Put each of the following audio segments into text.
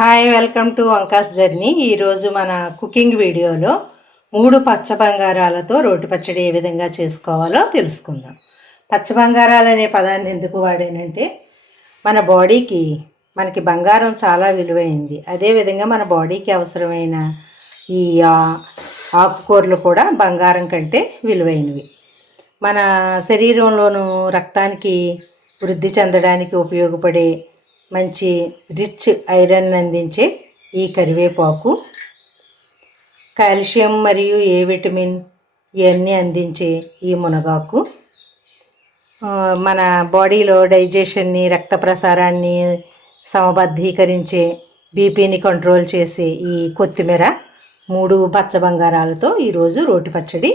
Hi, welcome to Vanka's journey. ఈరోజు మన cooking వీడియోలో 3 పచ్చ బంగారాలతో రోటి పచ్చడి ఏ విధంగా చేసుకోవాలో తెలుసుకుందాం. పచ్చ బంగారాలు అనే పదాన్ని ఎందుకు వాడానంటే మనకి బంగారం చాలా విలువైంది. అదేవిధంగా మన బాడీకి అవసరమైన ఈ ఆకుకూరలు కూడా బంగారం కంటే విలువైనవి. మన శరీరంలోనూ రక్తానికి వృద్ధి చెందడానికి ఉపయోగపడే మంచి రిచ్ ఐరన్ అందించే ఈ కరివేపాకు, కాల్షియం మరియు ఏ విటమిన్ ఇవన్నీ అందించే ఈ మునగాకు, మన బాడీలో డైజెషన్ని, రక్త ప్రసారాన్ని సమబద్ధీకరించే, బీపీని కంట్రోల్ చేసే ఈ కొత్తిమీర 3 పచ్చ బంగారాలతో ఈరోజు రోటి పచ్చడి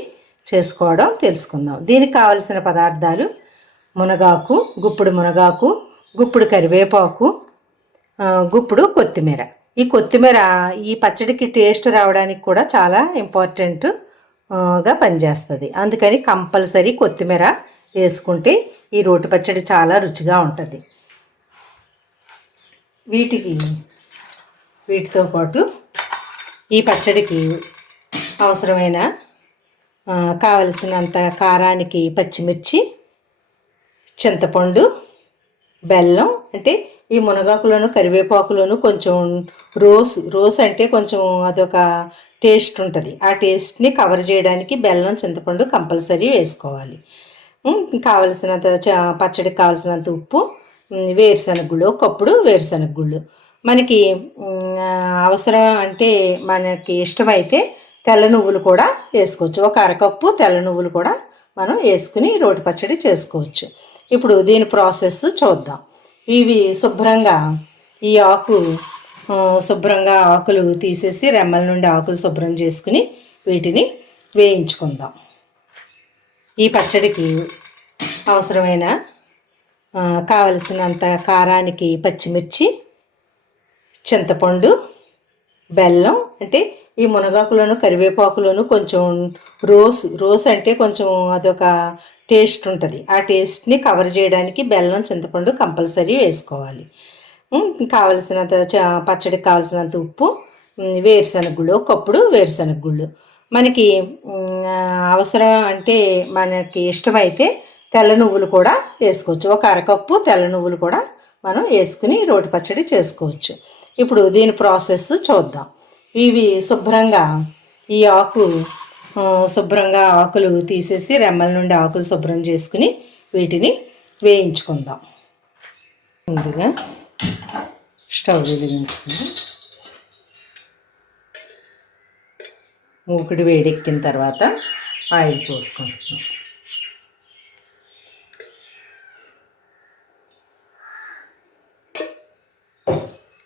చేసుకోవడం తెలుసుకుందాం. దీనికి కావలసిన పదార్థాలు: మునగాకు, గుప్పుడు గుప్పుడు కరివేపాకు, గుప్పుడు కొత్తిమీర. ఈ కొత్తిమీర ఈ పచ్చడికి టేస్ట్ రావడానికి కూడా చాలా ఇంపార్టెంట్గా పనిచేస్తుంది. అందుకని కంపల్సరీ కొత్తిమీర వేసుకుంటే ఈ రోటి పచ్చడి చాలా రుచిగా ఉంటుంది. వీటితో పాటు ఈ పచ్చడికి అవసరమైన కావలసినంత కారానికి పచ్చిమిర్చి, చింతపండు, బెల్లం. అంటే ఈ మునగాకులోను కరివేపాకులోను కొంచెం రోస్ అంటే కొంచెం అదొక టేస్ట్ ఉంటుంది. ఆ టేస్ట్ని కవర్ చేయడానికి బెల్లం, చింతపండు కంపల్సరీ వేసుకోవాలి. కావలసినంత పచ్చడికి కావలసినంత ఉప్పు, వేరుశనగ కప్పుడు వేరుశనగ గుళ్ళు. మనకి అవసరం అంటే మనకి ఇష్టమైతే తెల్ల నువ్వులు కూడా వేసుకోవచ్చు. ఒక అరకప్పు తెల్ల నువ్వులు కూడా మనం వేసుకుని రోటి పచ్చడి చేసుకోవచ్చు. ఇప్పుడు దీని ప్రాసెస్ చూద్దాం. ఇవి శుభ్రంగా ఆకులు తీసేసి రెమ్మల నుండి ఆకులు శుభ్రం చేసుకుని వీటిని వేయించుకుందాం. ఈ పచ్చడికి అవసరమైన కావలసినంత కారానికి పచ్చిమిర్చి, చింతపండు, బెల్లం. అంటే ఈ మునగాకులోను కరివేపాకులోను కొంచెం రోస్ అంటే కొంచెం అదొక టేస్ట్ ఉంటుంది. ఆ టేస్ట్ని కవర్ చేయడానికి బెల్లం, చింతపండు కంపల్సరీ వేసుకోవాలి. కావలసినంత పచ్చడికి కావలసినంత ఉప్పు, వేరుశనగ కప్పుడు వేరుశనగ గుళ్ళు. మనకి అవసరం అంటే మనకి ఇష్టమైతే తెల్ల నువ్వులు కూడా వేసుకోవచ్చు. ఒక అరకప్పు తెల్ల నువ్వులు కూడా మనం వేసుకుని రోటి పచ్చడి చేసుకోవచ్చు. ఇప్పుడు దీని ప్రాసెస్ చూద్దాం. ఇవి శుభ్రంగా ఆకులు తీసేసి రెమ్మల నుండి ఆకులు శుభ్రం చేసుకుని వీటిని వేయించుకుందాం. ముందుగా స్టవ్ వెలిగించుకుందాం. మూకుడు వేడెక్కిన తర్వాత ఆయిల్ పోసుకుంటున్నాం.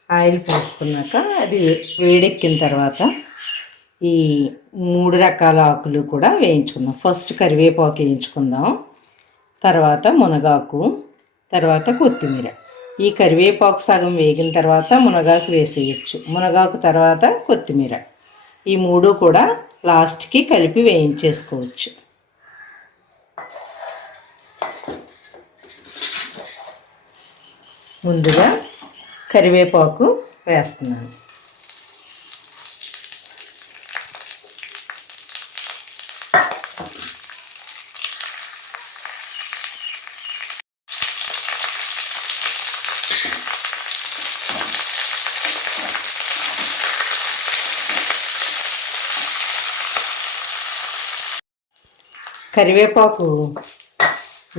ఆయిల్ పోసుకున్నాక అది వేడెక్కిన తర్వాత ఈ 3 రకాల ఆకులు కూడా వేయించుకుందాం. ఫస్ట్ కరివేపాకు వేయించుకుందాం, తర్వాత మునగాకు, తర్వాత కొత్తిమీర. ఈ కరివేపాకు సగం వేగిన తర్వాత మునగాకు వేసేయచ్చు. మునగాకు తర్వాత కొత్తిమీర. ఈ 3 కూడా లాస్ట్కి కలిపి వేయించేసుకోవచ్చు. ముందుగా కరివేపాకు వేస్తున్నాను. కరివేపాకు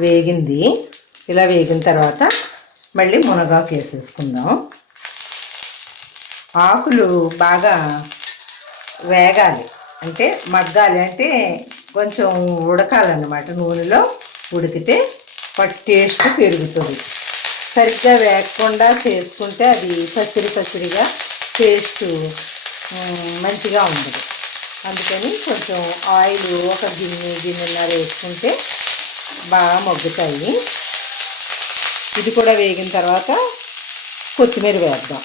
వేగింది. ఇలా వేగిన తర్వాత మళ్ళీ మునగాకు వేసేసుకుందాం. ఆకులు బాగా వేగాలి, అంటే మగ్గాలి, అంటే కొంచెం ఉడకాలన్నమాట. నూనెలో ఉడికితే టేస్ట్ పెరుగుతుంది. సరిగ్గా వేగకుండా చేసుకుంటే అది పచ్చిడిగా టేస్ట్ మంచిగా ఉండదు. అందుకని కొంచెం ఆయిల్ ఒక గిన్నెన్నర వేసుకుంటే బాగా మగ్గుతాయి. ఇది కూడా వేగిన తర్వాత కొత్తిమీర వేద్దాం.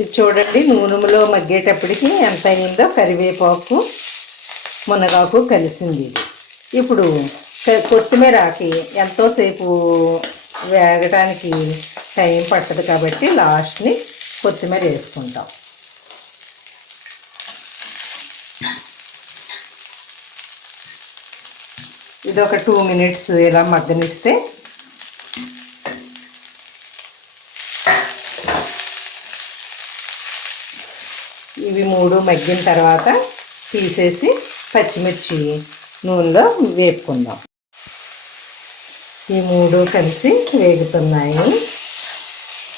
ఇది చూడండి, నూనెలో మగ్గేటప్పటికి ఎంత అయిందో. కరివేపాకు, మునగాకు కలిసింది. ఇది ఇప్పుడు కొత్తిమీరకి ఎంతోసేపు వేగటానికి టైం పట్టదు కాబట్టి లాస్ట్ని కొత్తిమీర వేసుకుంటాం. ఇది ఒక 2 minutes ఇలా మగ్గనిస్తే ఇవి 3 మగ్గిన తర్వాత తీసేసి పచ్చిమిర్చి నూనెలో వేపుకుందాం. ఈ 3 కలిసి వేగుతున్నాయి.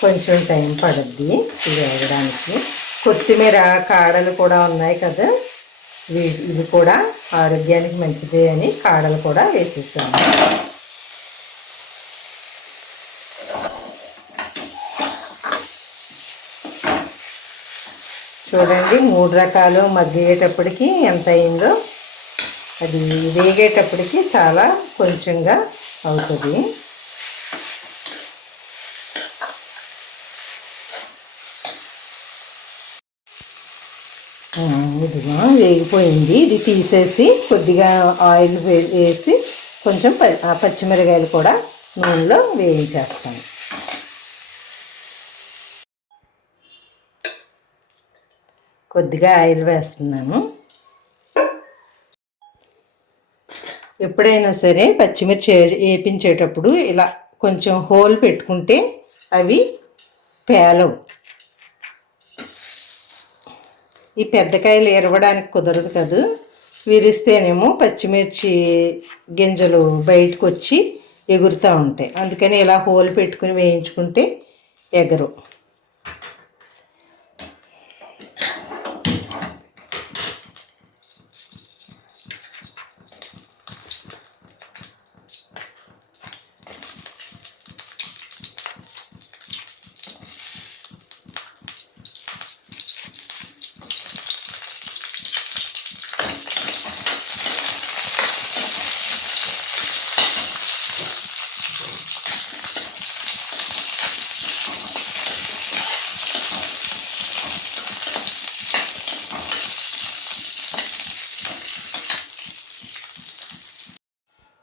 కొంచెం టైం పడుద్ది ఇది వేగడానికి. కొత్తిమీర కాడలు కూడా ఉన్నాయి కదా, ఇది కూడా ఆరోగ్యానికి మంచిదే అని కాడలు కూడా వేసేసాము. చూడండి 3 రకాలు మగ్గేటప్పటికి ఎంత అయిందో, అది వేగేటప్పటికి చాలా కొంచెంగా అవుతుంది. ఇదిగా వేగిపోయింది. ఇది తీసేసి కొద్దిగా ఆయిల్ వేసి కొంచెం పచ్చిమిరకాయలు కూడా నూనెలో వేయించేస్తాను. కొద్దిగా ఆయిల్ వేస్తున్నాను. ఎప్పుడైనా సరే పచ్చిమిర్చి వేపించేటప్పుడు ఇలా కొంచెం హోల్ పెట్టుకుంటే అవి పేలవు. ఈ పెద్దకాయలు ఎరవడానికి కుదరదు కదా, విరిస్తేనేమో పచ్చిమిర్చి గింజలు బయటకు వచ్చి ఎగురుతూ ఉంటాయి. అందుకని ఇలా హోల్ పెట్టుకుని వేయించుకుంటే ఎగరు.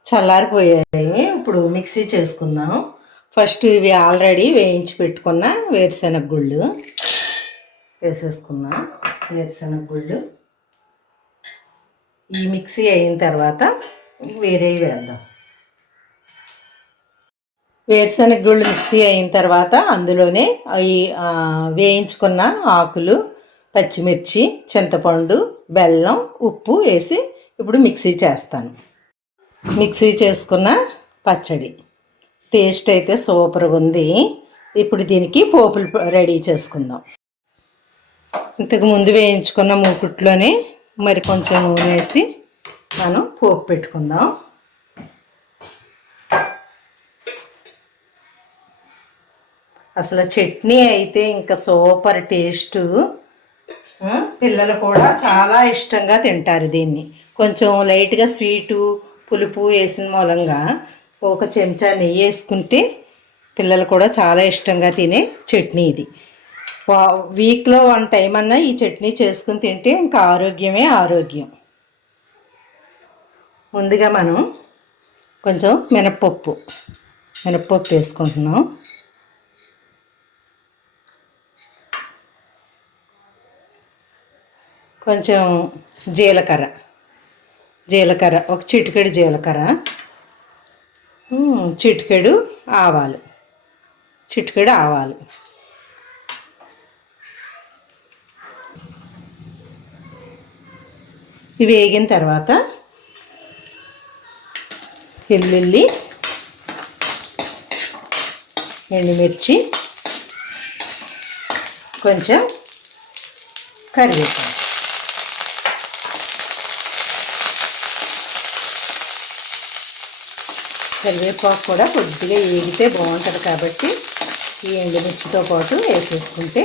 చల్లారిపోయాయి. ఇప్పుడు మిక్సీ చేసుకుందాం. ఫస్ట్ ఇవి ఆల్రెడీ వేయించి పెట్టుకున్న వేరుశెనగ గుళ్ళు వేసేసుకున్నాం. వేరుశెనగ గుళ్ళు ఈ మిక్సీ అయిన తర్వాత వేరేవి వేద్దాం. వేరుశెనగ గుళ్ళు మిక్సీ అయిన తర్వాత అందులోనే అవి వేయించుకున్న ఆకులు, పచ్చిమిర్చి, చింతపండు, బెల్లం, ఉప్పు వేసి ఇప్పుడు మిక్సీ చేస్తాను. మిక్సీ చేసుకున్న పచ్చడి టేస్ట్ అయితే సూపర్గా ఉంది. ఇప్పుడు దీనికి పోపులు రెడీ చేసుకుందాం. ఇంతకుముందు వేయించుకున్న మూకుట్లోనే మరి కొంచెం నూనె వేసి మనం పోపు పెట్టుకుందాం. అసలు చట్నీ అయితే ఇంకా సూపర్ టేస్ట్. పిల్లలు కూడా చాలా ఇష్టంగా తింటారు దీన్ని. కొంచెం లైట్గా స్వీటు పులుపు వేసిన మూలంగా ఒక చెంచా నెయ్యి వేసుకుంటే పిల్లలు కూడా చాలా ఇష్టంగా తినే చట్నీ ఇది. వీక్లో 1 time అన్నా ఈ చట్నీ చేసుకుని తింటే ఇంకా ఆరోగ్యమే ఆరోగ్యం. ముందుగా మనం కొంచెం మినప్పప్పు వేసుకుంటున్నాం. కొంచెం జీలకర్ర ఒక చిటికెడు జీలకర్ర, చిటికెడు ఆవాలు. ఇవి వేగిన తర్వాత వెల్లుల్లి, ఎండుమిర్చి, కొంచెం కరివేపాకు. కరివేపాకు కూడా కొద్దిగా వేగితే బాగుంటుంది కాబట్టి ఈ ఎండుమిర్చితో పాటు వేసేసుకుంటే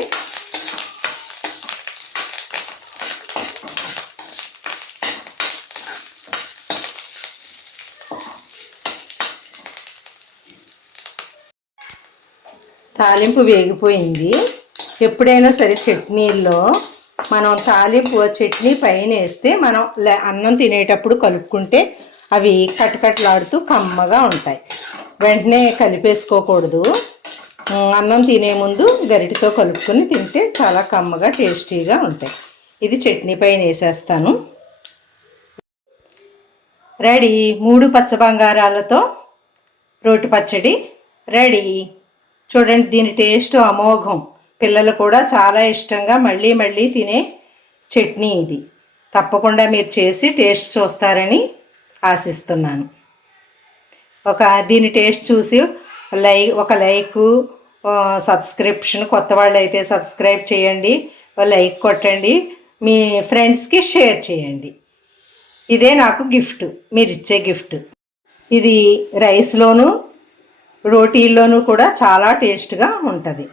తాలింపు వేగిపోయింది. ఎప్పుడైనా సరే చట్నీల్లో మనం తాలింపు చట్నీ పైన వేస్తే మనం అన్నం తినేటప్పుడు కలుపుకుంటే అవి కటకట్లాడుతూ కమ్మగా ఉంటాయి. వెంటనే కలిపేసుకోకూడదు. అన్నం తినే ముందు గరిటెతో కలుపుకొని తింటే చాలా కమ్మగా టేస్టీగా ఉంటాయి. ఇది చట్నీ పైన వేసేస్తాను. రెడీ. 3 పచ్చ బంగారాలతో రోటి పచ్చడి రెడీ. చూడండి, దీని టేస్ట్ అమోఘం. పిల్లలు కూడా చాలా ఇష్టంగా మళ్ళీ మళ్ళీ తినే చట్నీ ఇది. తప్పకుండా మీరు చేసి టేస్ట్ చూస్తారని ఆశిస్తున్నాను. దీని టేస్ట్ చూసి ఒక లైకు, సబ్స్క్రిప్షన్, కొత్త వాళ్ళు అయితే సబ్స్క్రైబ్ చేయండి, లైక్ కొట్టండి, మీ ఫ్రెండ్స్కి షేర్ చేయండి. ఇదే నాకు గిఫ్ట్, మీరు ఇచ్చే గిఫ్ట్. ఇది రైస్లోను రోటీల్లోనూ కూడా చాలా టేస్ట్గా ఉంటుంది.